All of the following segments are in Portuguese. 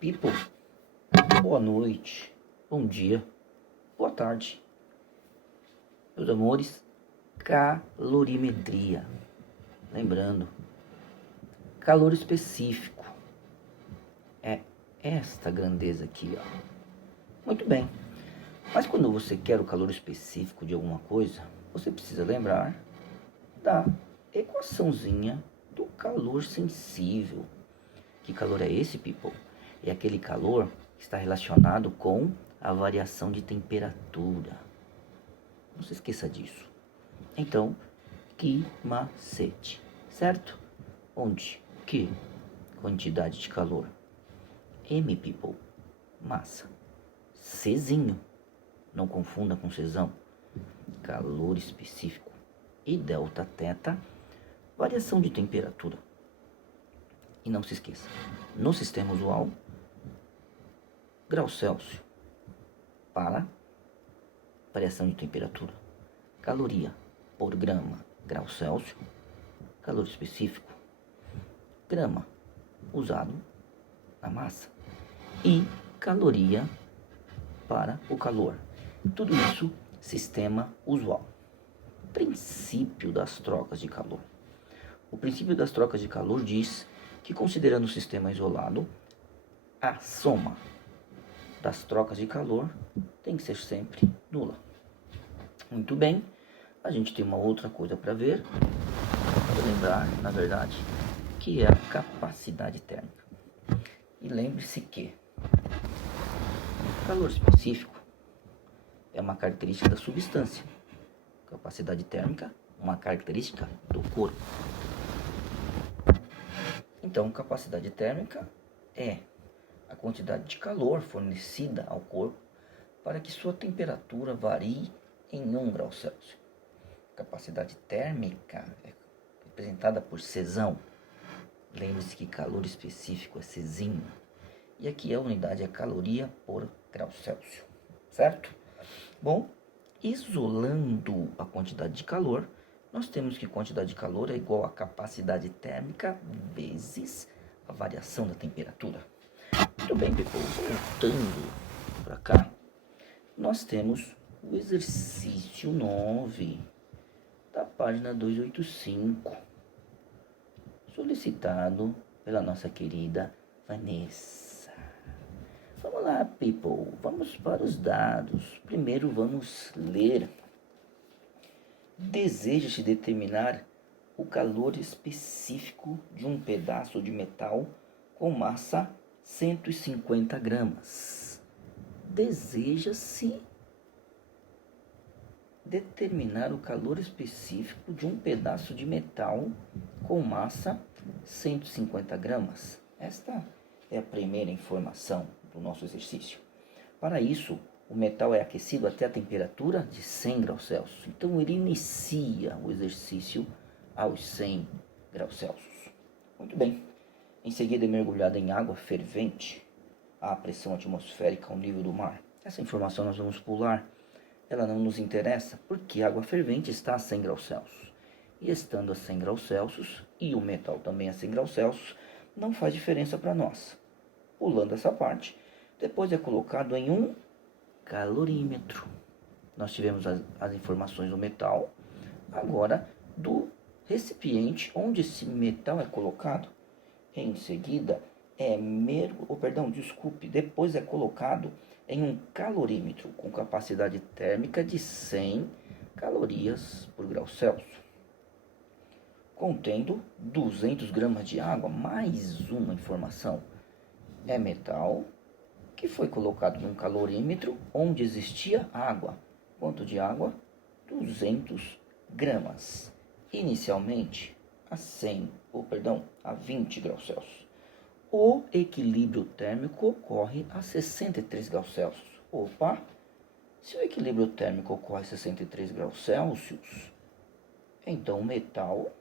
People, boa noite, bom dia, boa tarde. Meus amores, calorimetria. Lembrando, calor específico. É esta grandeza aqui, ó. Muito bem. Mas quando você quer o calor específico de alguma coisa, você precisa lembrar da equaçãozinha do calor sensível. Que calor é esse, people? É aquele calor que está relacionado com a variação de temperatura. Não se esqueça disso. Então, que macete, certo? Onde que quantidade de calor? M, people, massa. Czinho, não confunda com Czão. Calor específico. E delta teta, variação de temperatura. E não se esqueça, no sistema usual, grau Celsius para variação de temperatura. Caloria por grama, grau Celsius, calor específico, grama usado na massa e caloria para o calor. Tudo isso, sistema usual. Princípio das trocas de calor. O princípio das trocas de calor diz que, considerando o sistema isolado, a soma das trocas de calor tem que ser sempre nula. Muito bem, a gente tem uma outra coisa para ver, para lembrar, na verdade, que é a capacidade térmica. E lembre-se que calor específico é uma característica da substância, capacidade térmica, uma característica do corpo. Então, capacidade térmica é a quantidade de calor fornecida ao corpo para que sua temperatura varie em 1 grau Celsius. Capacidade térmica é representada por Czão. Lembre-se que calor específico é Czinho. E aqui a unidade é caloria por grau Celsius, certo? Bom, isolando a quantidade de calor, nós temos que quantidade de calor é igual a capacidade térmica vezes a variação da temperatura. Muito bem, pessoal, voltando para cá, nós temos o exercício 9 da página 285, solicitado pela nossa querida Vanessa. Vamos lá, people, vamos para os dados. Primeiro vamos ler. Deseja-se determinar o calor específico de um pedaço de metal com massa 150 gramas. Deseja-se determinar o calor específico de um pedaço de metal com massa 150 gramas. Esta é a primeira informação do nosso exercício. Para isso, o metal é aquecido até a temperatura de 100 graus Celsius. Então, ele inicia o exercício aos 100 graus Celsius. Muito bem. Em seguida, é mergulhado em água fervente à pressão atmosférica ao nível do mar. Essa informação nós vamos pular. Ela não nos interessa, porque a água fervente está a 100 graus Celsius. E estando a 100 graus Celsius, e o metal também a 100 graus Celsius, não faz diferença para nós. Pulando essa parte, depois é colocado em um calorímetro. Nós tivemos as informações do metal, agora do recipiente onde esse metal é colocado. Em seguida, depois é colocado em um calorímetro com capacidade térmica de 100 calorias por grau Celsius, contendo 200 gramas de água. Mais uma informação, é metal que foi colocado num calorímetro onde existia água. Quanto de água? 200 gramas. Inicialmente a 20 graus Celsius. O equilíbrio térmico ocorre a 63 graus Celsius. Opa! Se o equilíbrio térmico ocorre a 63 graus Celsius, então o metal,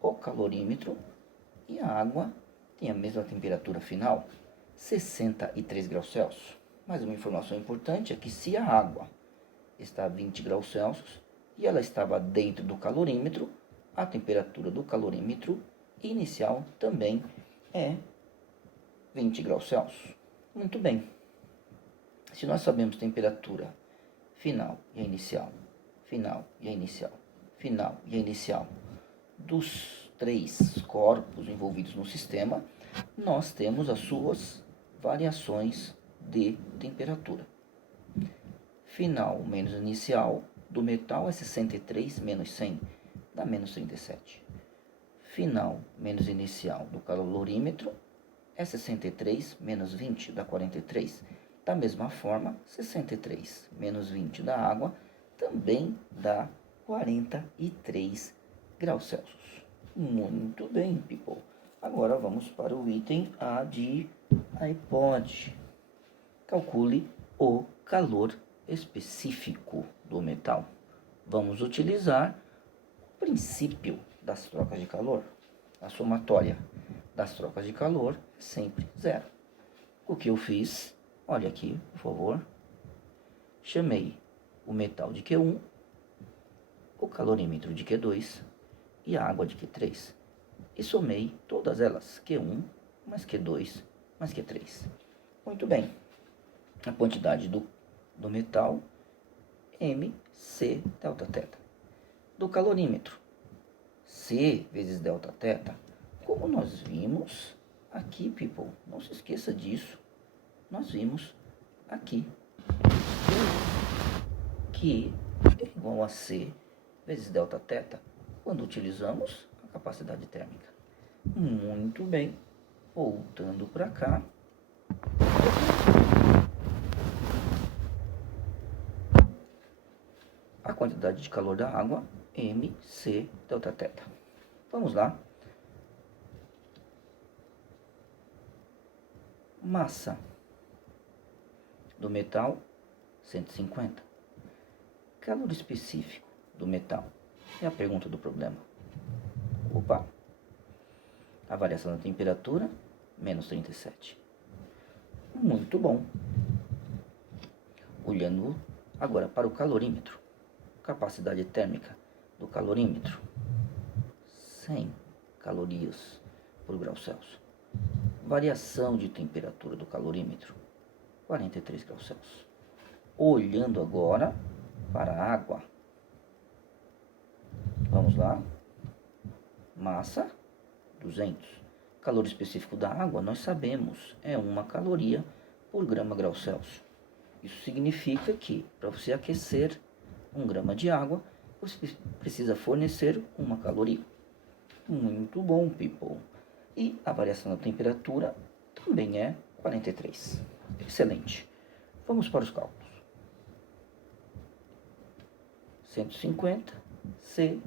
o calorímetro e a água têm a mesma temperatura final, 63 graus Celsius. Mas uma informação importante é que se a água está a 20 graus Celsius e ela estava dentro do calorímetro, a temperatura do calorímetro inicial também é 20 graus Celsius. Muito bem. Se nós sabemos temperatura final e a inicial, final e a inicial, final e a inicial dos 3 corpos envolvidos no sistema, nós temos as suas variações de temperatura. Final menos inicial do metal é 63 menos 100, dá menos 37. Final menos inicial do calorímetro é 63 menos 20, dá 43. Da mesma forma, 63 menos 20 da água também dá 43 graus Celsius. Muito bem, people. Agora vamos para o item A de iPod. Calcule o calor específico do metal. Vamos utilizar o princípio das trocas de calor. A somatória das trocas de calor é sempre zero. O que eu fiz, olha aqui, por favor, chamei o metal de Q1, o calorímetro de Q2 e a água de Q3 e somei todas elas, Q1 mais Q2 mais Q3. Muito bem, a quantidade do metal, MC delta θ. Do calorímetro, C vezes delta θ. Como nós vimos aqui, people, não se esqueça disso, nós vimos aqui que é igual a C vezes delta θ quando utilizamos a capacidade térmica. Muito bem, voltando para cá. A quantidade de calor da água, MC delta θ. Vamos lá. Massa do metal, 150. Calor específico do metal. É a pergunta do problema. Opa! A variação da temperatura, menos 37. Muito bom. Olhando agora para o calorímetro. Capacidade térmica do calorímetro, 100 calorias por grau Celsius. Variação de temperatura do calorímetro, 43 graus Celsius. Olhando agora para a água. Vamos lá. Massa, 200. Calor específico da água, nós sabemos, é 1 caloria por grama grau Celsius. Isso significa que, para você aquecer 1 grama de água, você precisa fornecer 1 caloria. Muito bom, people. E a variação da temperatura também é 43. Excelente. Vamos para os cálculos. 150, C,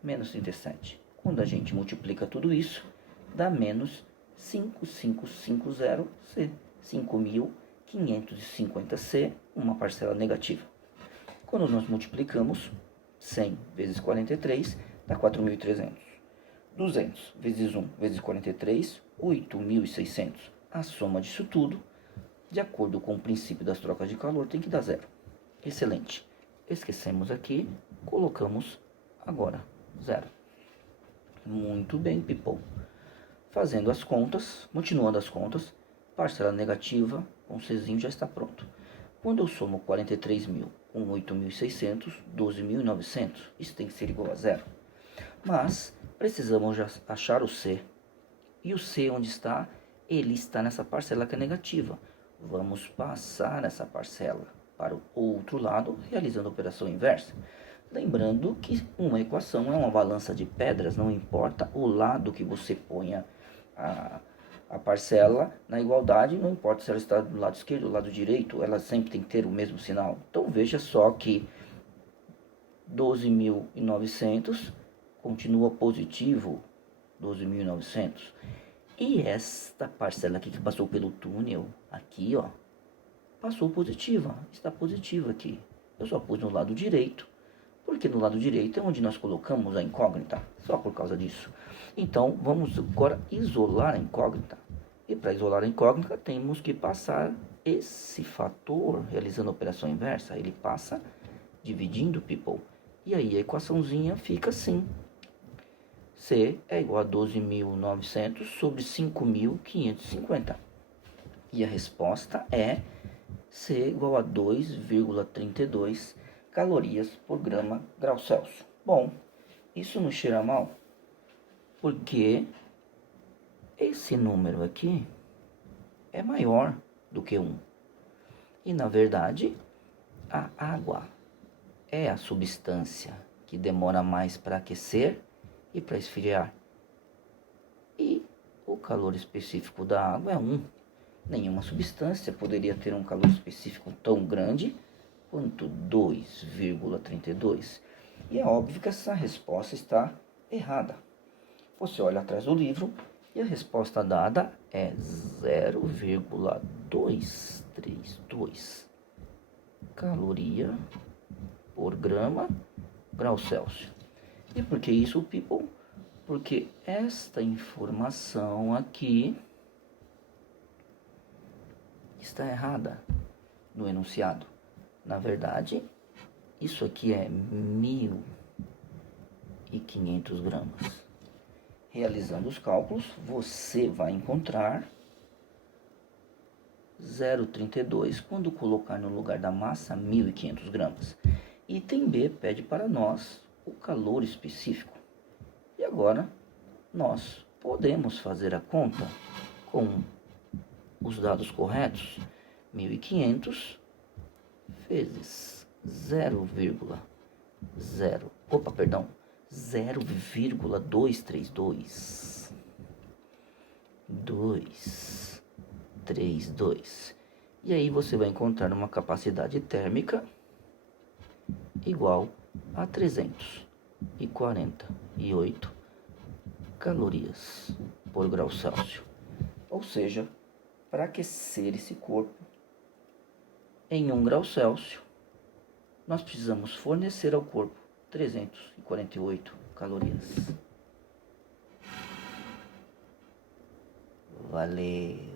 menos 37. Quando a gente multiplica tudo isso, dá menos 5550C. 5.550C, uma parcela negativa. Quando nós multiplicamos 100 vezes 43, dá 4.300. 200 vezes 1 vezes 43, 8.600. A soma disso tudo, de acordo com o princípio das trocas de calor, tem que dar zero. Excelente. Esquecemos aqui, colocamos agora zero. Muito bem, people. Fazendo as contas, continuando as contas, parcela negativa com Czinho já está pronto. Quando eu somo 43.000 com 8.600, 12.900, isso tem que ser igual a zero. Mas precisamos já achar o C. E o C onde está? Ele está nessa parcela que é negativa. Vamos passar essa parcela para o outro lado, realizando a operação inversa. Lembrando que uma equação é uma balança de pedras, não importa o lado que você ponha a parcela na igualdade, não importa se ela está do lado esquerdo ou do lado direito, ela sempre tem que ter o mesmo sinal. Então veja só que 12.900 continua positivo, 12.900. E esta parcela aqui que passou pelo túnel, aqui ó, passou positiva, está positiva aqui. Eu só pus no lado direito, porque no lado direito é onde nós colocamos a incógnita, só por causa disso. Então, vamos agora isolar a incógnita. E para isolar a incógnita, temos que passar esse fator, realizando a operação inversa. Ele passa dividindo, people. E aí a equaçãozinha fica assim. C é igual a 12.900 sobre 5.550. E a resposta é C igual a 2,32 calorias por grama grau Celsius. Bom, isso não cheira mal, porque esse número aqui é maior do que 1. E na verdade, a água é a substância que demora mais para aquecer e para esfriar. E o calor específico da água é 1. Nenhuma substância poderia ter um calor específico tão grande quanto 2,32. E é óbvio que essa resposta está errada. Você olha atrás do livro e a resposta dada é 0,232 caloria por grama grau Celsius. E por que isso, people? Porque esta informação aqui está errada no enunciado. Na verdade, isso aqui é 1.500 gramas. Realizando os cálculos, você vai encontrar 0,32 quando colocar no lugar da massa 1.500 gramas. Item B pede para nós o calor específico. E agora nós podemos fazer a conta com os dados corretos. 1.500 vezes 0,232. 232. E aí você vai encontrar uma capacidade térmica igual a 348 calorias por grau Celsius. Ou seja, para aquecer esse corpo em 1 grau Celsius, nós precisamos fornecer ao corpo 348 calorias. Valeu!